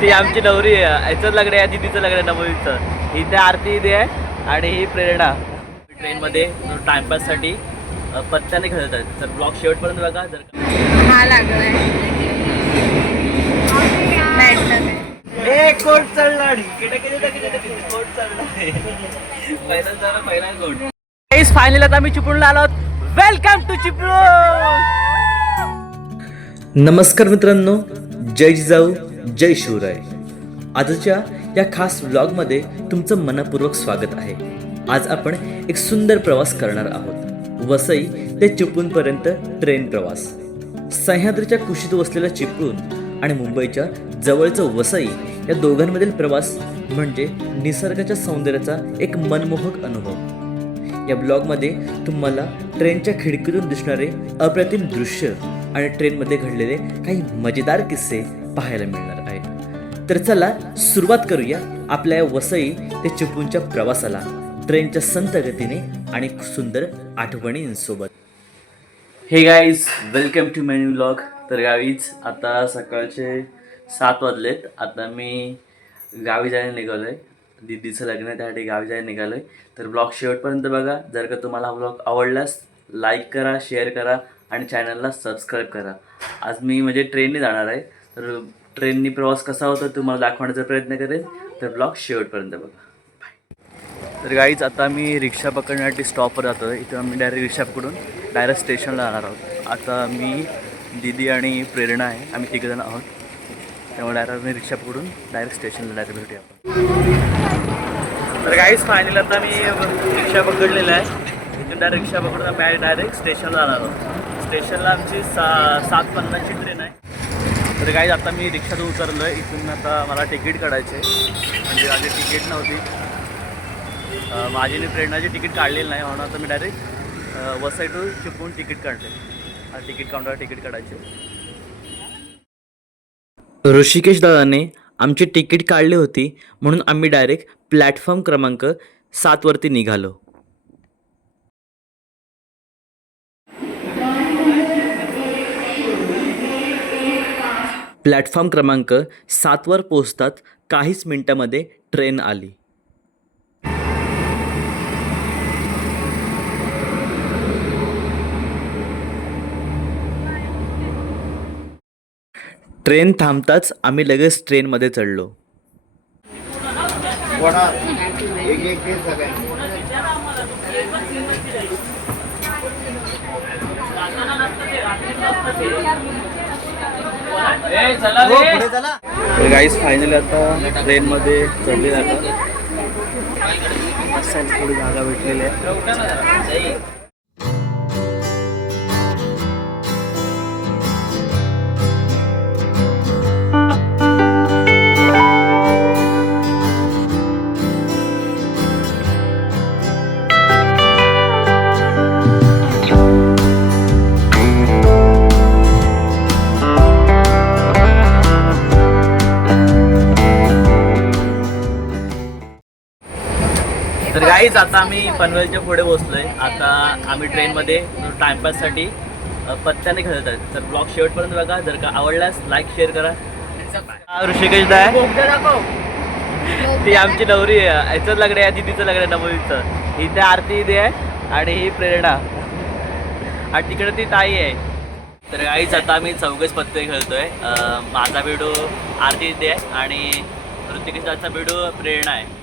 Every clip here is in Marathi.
ती आमची नवरी आहे. याचं लग्न आहे दिदीचं लग्न आहे नवरीचं. इथे आरती इथे आहे आणि ही प्रेरणा. ट्रेनमध्ये टाइमपाससाठी पत्त्याने खेळत आहेत. तर ब्लॉग शेवटपर्यंत बघा जर का हा लागलाय. बॅडलं काय ए कोट चढला कोट चढला पहिला जरा पहिला कोट गाईस फायनल आता आम्ही चिपळूणला आलो वेलकम टू चिपळूण! नमस्कार मित्रांनो. जय जिजाऊ. जय शिवराय. आजच्या या खास व्लॉगमध्ये तुमचं मनपूर्वक स्वागत आहे. आज आपण एक सुंदर प्रवास करणार आहोत. वसई ते चिपळूणपर्यंत ट्रेन प्रवास. सह्याद्रीच्या कुशीत वसलेलं चिपळूण आणि मुंबईच्या जवळचं वसई या दोघांमधील प्रवास म्हणजे निसर्गाच्या सौंदर्याचा एक मनमोहक अनुभव. या ब्लॉगमध्ये तुम्हाला ट्रेनच्या खिडकीतून दिसणारे अप्रतिम दृश्य आणि ट्रेनमध्ये घडलेले काही मजेदार किस्से पाहायला मिळणार आहेत तर चला सुरुवात करूया आपल्या या वसई ते चिपळूणच्या प्रवासाला ट्रेनच्या संत गतीने आणि सुंदर आठवणींसोबत. Hey guys welcome to my new vlog तर गावीच आता सकाळचे सात वाजलेत. आता मी गावी जायला निघालो आहे दिदीचं लग्न आहे त्यासाठी गावी जायला निघालो आहे तर ब्लॉग शेवटपर्यंत बघा. जर का तुम्हाला हा ब्लॉग आवडलास लाईक करा शेअर करा आणि चॅनलला सबस्क्राईब करा. आज मी म्हणजे ट्रेनने जाणार आहे. तर ट्रेननी प्रवास कसा होता तुम्हाला दाखवण्याचा प्रयत्न करेन. तर ब्लॉग शेवटपर्यंत बघा. तर गाईच आता मी रिक्षा पकडण्यासाठी स्टॉपवर जातो आहे इथं आम्ही डायरेक्ट रिक्षा पकडून डायरेक्ट स्टेशनला जाणार आहोत. आता मी दिदी आणि प्रेरणा आहे. आम्ही तिघजण आहोत. त्यामुळे डायरेक्ट मी रिक्षा पकडून डायरेक्ट स्टेशनला डायरेक्ट भेटूया. आपण तर गाईच फायनल आता मी रिक्षा पकडलेला आहे. इथून डायरेक्ट रिक्षा पकडून आम्ही डायरेक्ट स्टेशनला जाणार आहोत. स्टेशनला आमची सा सात पन्नासची ट्रेन तर काही आता मी रिक्षातून उतरलो आहे इथून आता मला तिकीट काढायचे म्हणजे माझी तिकीट नव्हती. माझी मी प्रेरणाची तिकीट काढलेली नाही. म्हणून आता मी डायरेक्ट वसई टू तिकीट काढले. तिकीट काउंटरला तिकीट काढायचे. ऋषिकेश दादाने आमची तिकीट काढली होती. म्हणून आम्ही डायरेक्ट प्लॅटफॉर्म क्रमांक सातवरती निघालो. प्लॅटफॉर्म क्रमांक सातवर पोहोचतात. काहीच मिनटामध्ये ट्रेन आली. ट्रेन थांबताच आम्ही लगेच ट्रेनमध्ये चढलो. हो, तर गाईज फायनली आता ट्रेनमध्ये चढले जातात. थोडी जागा भेटलेली आहे. गाईच आता आम्ही पनवेलच्या पुढे बसलोय. आता आम्ही ट्रेनमध्ये टाइमपाससाठी पत्त्याने खेळत आहेत. तर ब्लॉग शेवटपर्यंत बघा. जर का आवडल्यास लाईक शेअर करा. हा ऋषिकेश आहे. ती आमची नवरी आहे. याचं लग्न आहे दिदीचं लग्न आहे नवरीचं. इथे आरती इथे आहे आणि ही प्रेरणा. आणि तिकडे ती ताई आहे. तर गाईच आता आम्ही चौघच पत्ते खेळतोय. माझा बिडू आरती इथे आहे आणि ऋतिकेश दाचा बिडू प्रेरणा आहे.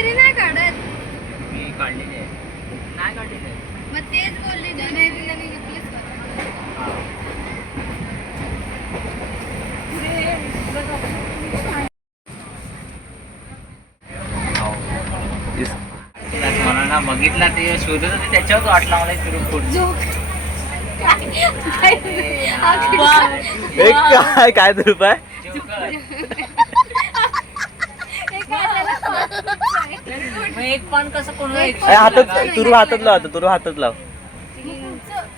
तुरी वगैरे नाही काढत. मी काढलेली आहे. नाही काढलेली आहे. मग तेच बोलले ना नाही. दिलं? मला ना बघितला ते शोधत होते त्याच्यावर वाटला मला फिरून पुढे एक काय काय तर एक पण कसं कोण हातात तुरू हातात लाव आता तुरू हातात लाव.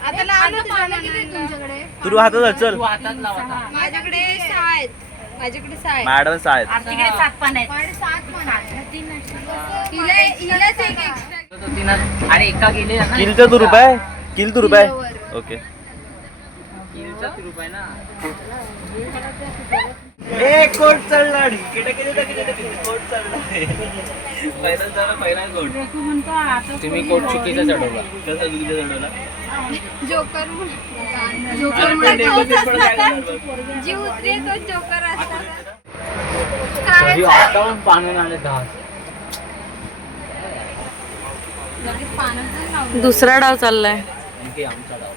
आता लहान होते तुरू हातात लाव, चल. तू हातात लावा माझ्याकडे सहा आहेत. माझ्याकडे सहा आहेत. मॅडम तिकडे सात पान आहेत. हिला हिलाच एक एक्स्ट्रा तो तिनं- अरे एका गेले ना. किलचं तू रुपये किल तू रुपये ओके. तीनशेच रुपये ना. ए कोट चढला किती पहिला पहिला तुम्ही कोट चुकीचा चढवला? कसा चुकीचा चढवला? जोकर जोकर पण? जी उतरे तो जोकर आले दहा. दुसरा डाव चाललाय. आमचा डाव.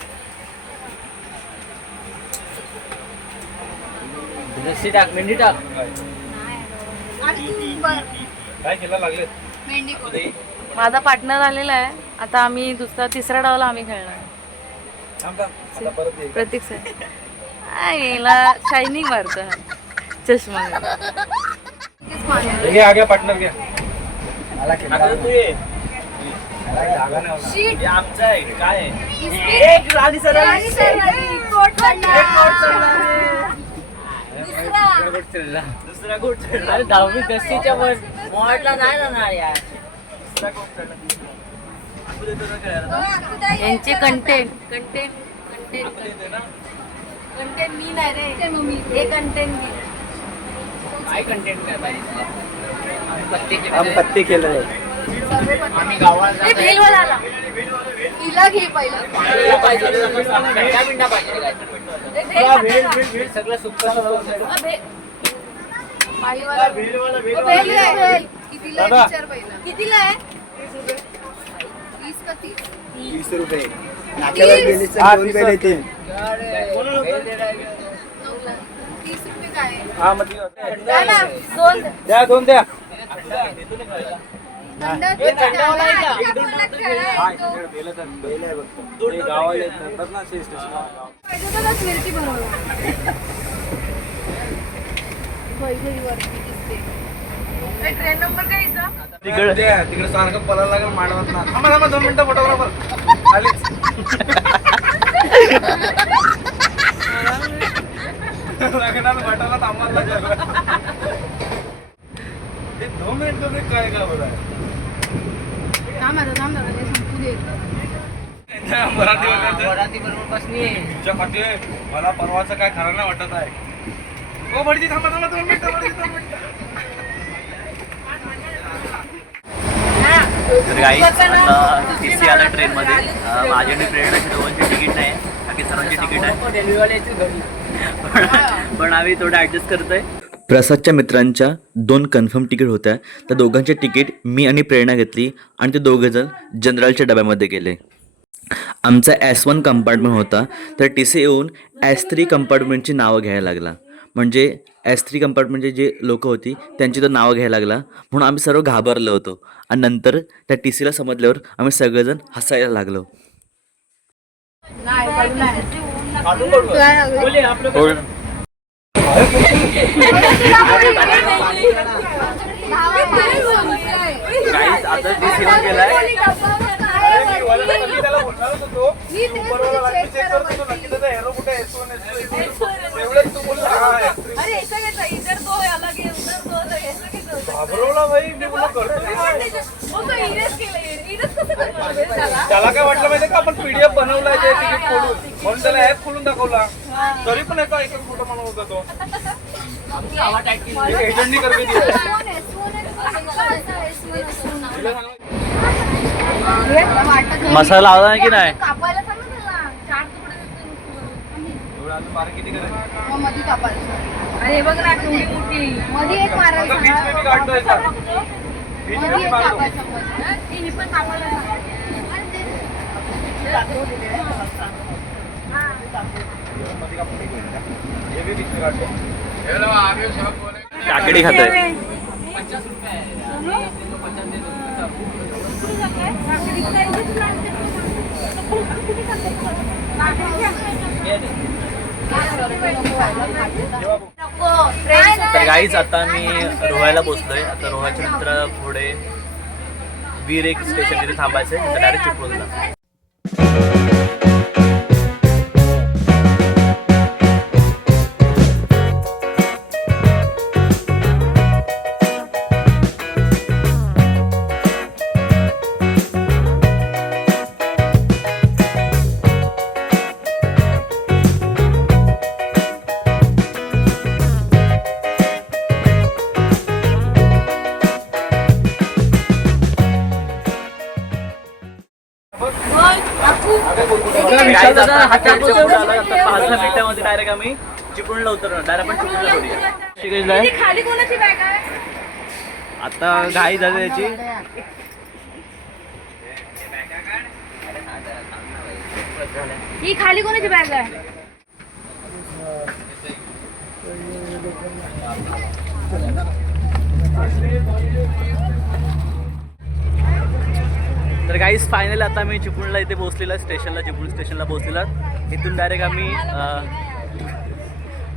रस्सी टाक मेंढी टाक. काय केला लागले? माझा पार्टनर आलेला आहे. आता आम्ही दुसरा तिसरा डावला आम्ही खेळणार. प्रतीक सर. याला शायनिंग मारतो. चष्मा आगे पार्टनर घ्या तू ये. शीट. हे आमचं आहे. काय आहे? चढला. दुसरा. चढला अरे दहावी दस्तीच्या वर. मोठला नाही जाणार यार. दुसरा. हो, यांचे. कंटेंट कंटेंट कंटेंट कंटेंट मी नाही रे. ते मम्मी. हे कंटेंट मी. काय कंटेंट काय पाहिजे आम्ही पत्ते केले सर्व आम्ही गावाला हे. भेलवाला आला. हिला घे पहिला. पाहिजे? सगळं सुक्का कितीला आहे? का तीस? तीस. रुपये. द्या ना. दोन द्या दोन वरती दिसते. ए, ट्रेन नंबर काय हिचा? तिकडे. तिकडे सारखं पळायला लागेल मांडवत ना. थांबा थांबा दोन मिनिटं फोटोग्राफर. खालीच लग्नात भेटायला थांबायला लागेल. ते दोन मिनिटं तरी काय का बोला थांब आता, थांब आता, हे संपू दे. मराठी बोलायचं वराती बरोबर बसली तुझ्या खाते मला परवाचं काय खरं नाही वाटत आहे. ओ भटजी थांबा थांबा दोन मिनिटं भटजी, दोन मिनिटं तर गाईस आता टी सी आला ट्रेनमध्ये अं, माझी आणि प्रेरणाची दोघांची तिकीट नाही. बाकी सर्वांची तिकीट आहे. पण आम्ही थोडं ॲडजस्ट करतोय. प्रसादच्या मित्रांच्या दोन कन्फर्म तिकीट होत्या. त्या दोघांचे तिकीट मी आणि प्रेरणा घेतली आणि ते दोघेजण जनरलच्या डब्यामध्ये गेले. आमचा एस वन कंपार्टमेंट होता. तर टी सी येऊन एस थ्री कंपार्टमेंटची नावं घ्यायला लागला. म्हणजे एस थ्री कंपार्टमेंटचे जे लोक होती त्यांची तो नावं घ्यायला लागला. म्हणून आम्ही सर्व घाबरलो होतो. आणि नंतर त्या टी सीला समजल्यावर आम्ही सगळेजण हसायला लागलो गाईस आता टी सी येऊन गेलाय मी तेच तुला check करा वरती. घाबरवला भाई मी बोला करतो त्याला काय वाटलं माहितीये का आपण पीडीएफ बनवलाय ते तिकीट खोलून म्हणून त्याला ऍप खोलून दाखवला तरी पण एका एक फोटो बनवत होता तो एजंटनी करके दिला S1, S1, S1, S1. वाटत नाही. मसाला लावला की नाही कापायला सांग ना त्याला. चार तुकडे देतो नुसतं. एवढं अजून बारीक किती करायचं मग मधी कापायचं अरे बघ ना केवढी मोठी मध्ये एक मध्ये का कापायचा पण. कापायला. अरे ते- हे बी काकडी खातोय तर गाईच आता मी रोहायला पोचलोय आता रोहाच्या नंतर पुढे वीर एक स्टेशन तिथे थांबायचंय. डायरेक्ट चिपळूणला. Bye. मिनिटामध्ये डायरेक्ट आम्ही चिपळूणला उतरणार. डायरेक्ट आपण चिपळूणला आता घाई झाली त्याची. ही खाली कोणाची बॅग आहे? तर काहीच फायनल आता मी चिपळूणला इथे पोहोचलेला स्टेशनला चिपळूण स्टेशनला पोहोचलेला. इथून डायरेक्ट आम्ही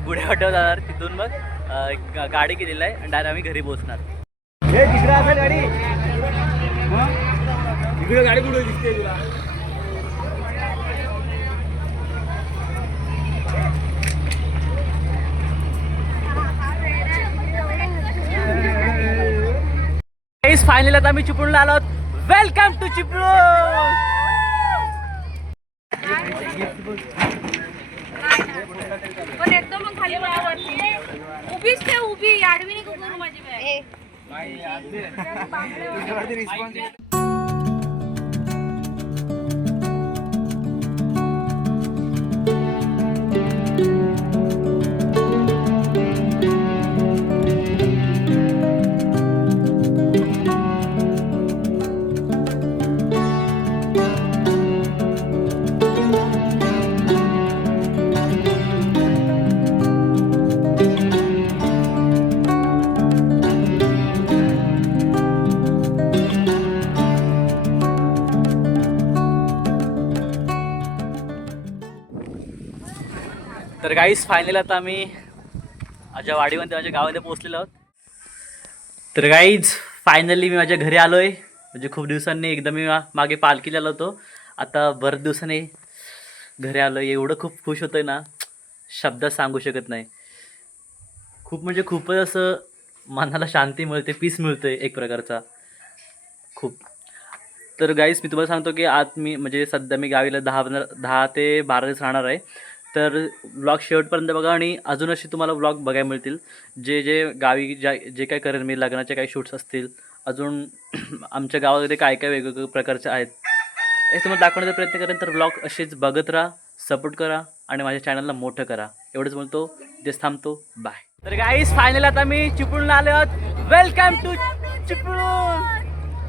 पुढे हॉटेल जाणार तिथून मग गाडी केलेलं आहे आणि डायरेक्ट आम्ही घरी पोहोचणार. इकडे गाडी कुठे दिसते तुला? काहीच फायनल आता आम्ही चिपळूणला आलो. वेलकम टू चिपळूण पण एकदम मग खाली मला वरती उभीच ते उभी आडवी नको करू माझी बॅग गाईस काहीच फायनल आता आम्ही माझ्या वाडीमध्ये माझ्या गावामध्ये पोहोचलेलो आहोत. तर काहीच फायनली मी माझ्या घरी आलो आहे म्हणजे खूप दिवसांनी एकदा मी मागे पालखीला आलो होतो. आता बरेच दिवसांनी घरी आलो आहे एवढं खूप खुश होतं आहे ना शब्दात सांगू शकत नाही. खूप म्हणजे खूपच असं मनाला शांती मिळते पीस मिळते एक प्रकारचा. खूप. तर गाईस मी तुम्हाला सांगतो की आज मी म्हणजे सध्या मी गावीला दहा पंधरा दहा ते बारा दिवस राहणार आहे. तर ब्लॉग शेवटपर्यंत बघा आणि अजून असे तुम्हाला ब्लॉग बघायला मिळतील. जे जे गावी ज्या जे काय करेन मी लग्नाचे काही शूट्स असतील अजून आमच्या गावामध्ये काय काय वेगवेगळे प्रकारचे आहेत. हे तुम्हाला दाखवण्याचा प्रयत्न करेन तर ब्लॉग असेच बघत राहा सपोर्ट करा आणि माझ्या चॅनलला मोठं करा. एवढंच बोलतो. तेच थांबतो. बाय तर गाईस फायनल आता मी चिपळून आलो आहोत. Welcome to Chiplun!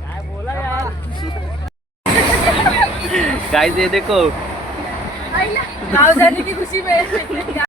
काय बोला यार. गाईज ये देखो. गाव झाली खुशी में